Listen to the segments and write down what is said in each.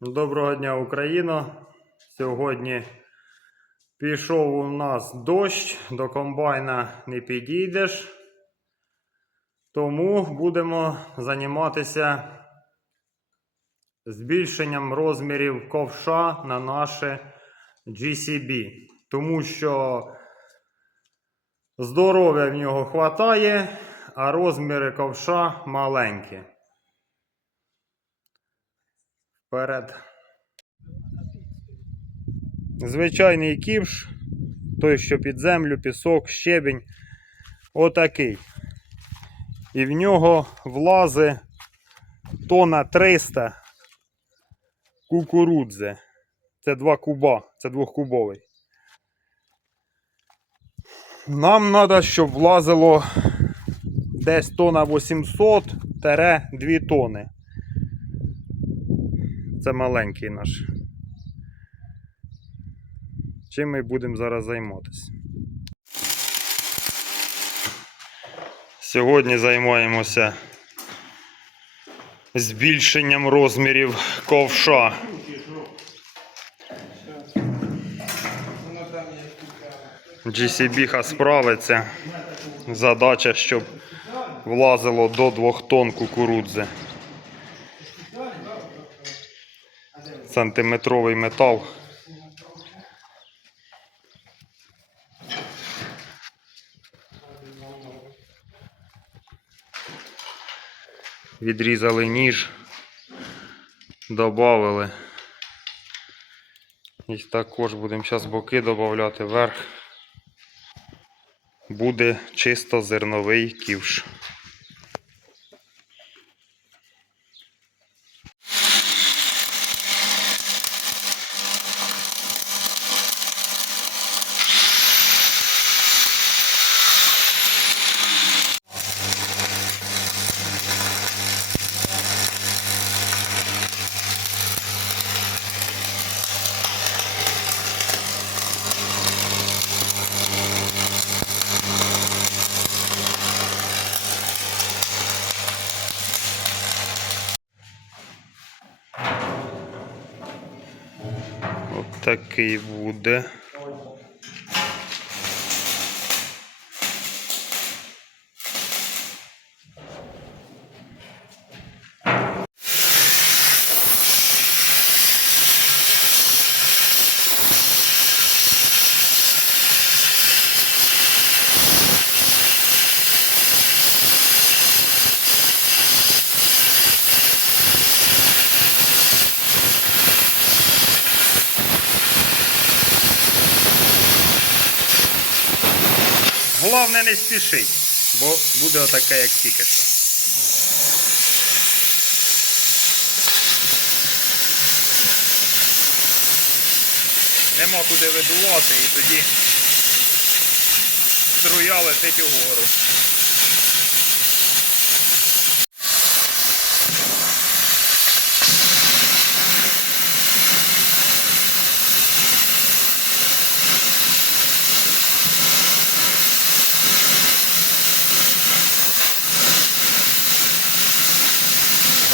Доброго дня, Україно! Сьогодні пішов у нас дощ, до комбайна не підійдеш. Тому будемо займатися збільшенням розмірів ковша на наше GCB. Тому що здоров'я в нього хватає, а розміри ковша маленькі. Вперед. Звичайний ківш, той, що під землю, пісок, щебінь. Отакий. І в нього влази тона 300 кукурудзи. Це два куба, це двохкубовий. Нам треба, щоб влазило десь тона 800-2 тони. Це маленький наш. Чим ми будемо зараз займатися? Сьогодні займаємося збільшенням розмірів ковша. GCB справиться. Задача, щоб влазило до 2 тонн кукурудзи. Сантиметровий метал. Відрізали ніж, додали. І також будемо зараз боки додати вверх. Буде чисто зерновий ківш. От такий буде. Головне не спішить, бо буде отаке, як тільки що. Нема куди видувати і тоді струя летить угору.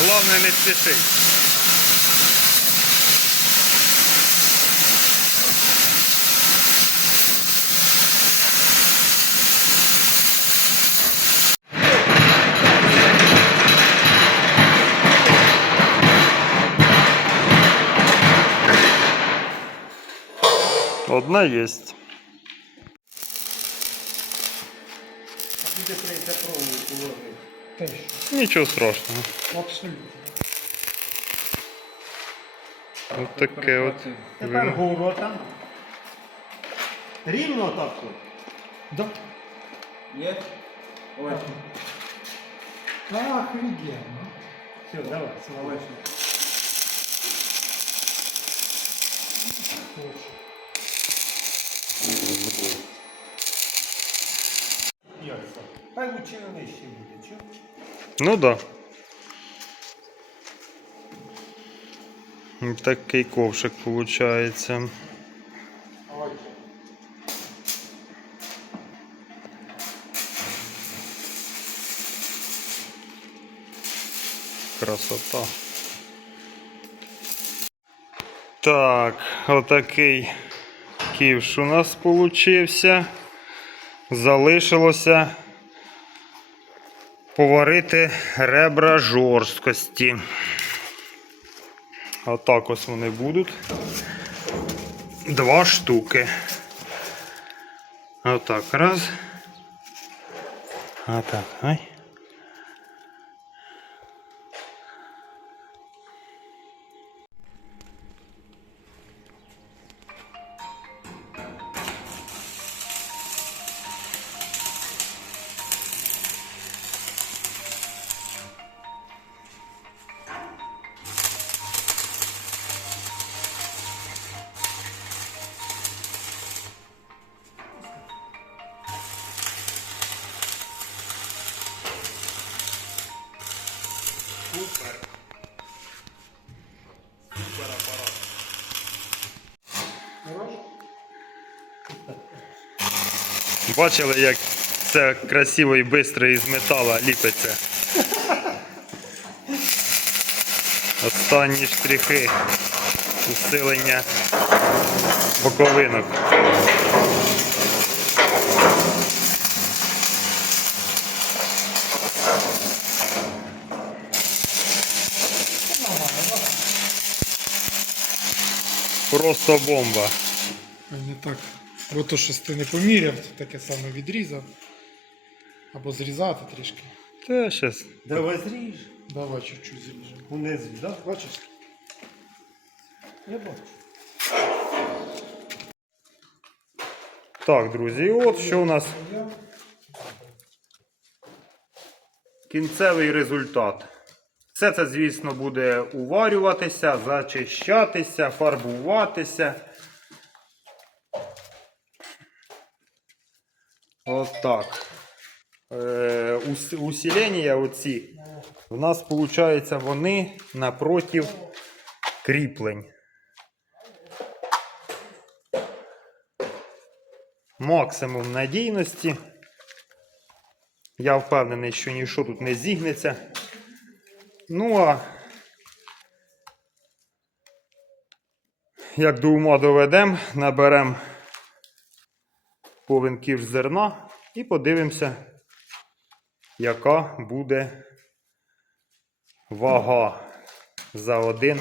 Головне не спішить. Одна єсть. Буде прийти проволоку ложити. Те що? Нічого страшного. Абсолютно. Ось таке от. Тепер вино. горота. Рівно так тут. Да. Є? Ой, Так, від'ємно. Все, давай, Соловейчик. Ясно. Хай лучше на нижче буде, чу? Ну да. Такий ковшик виходить. Красота. Так, отакий ківш у нас получився. Залишилося поварити ребра жорсткості. Отак ось вони будуть. Два штуки. Отак, раз. Отак, ай. Супер. Супер апарат. Бачили, як це красиво і швидко із металу ліпиться. Останні штрихи усилення боковинок. Просто бомба. Не так. Бо то щось ти не поміряв, то таке саме відрізав. Або зрізати трішки. Та щас. Давай зріж. Давай чуть-чуть зріжемо. Унизу, да? Бачиш? Я бачу. Так, друзі, і от що у нас кінцевий результат. Все це, звісно, буде уварюватися, зачищатися, фарбуватися. Отак. Е, ус- усилення оці. У нас, виходить, вони напротив кріплень. максимум надійності. Я впевнений, що нічого тут не зігнеться. Ну а як до ума доведемо, наберемо повен ківш зерна і подивимося, яка буде вага за один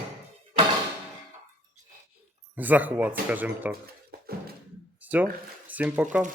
захват, скажімо так. Все, всім пока.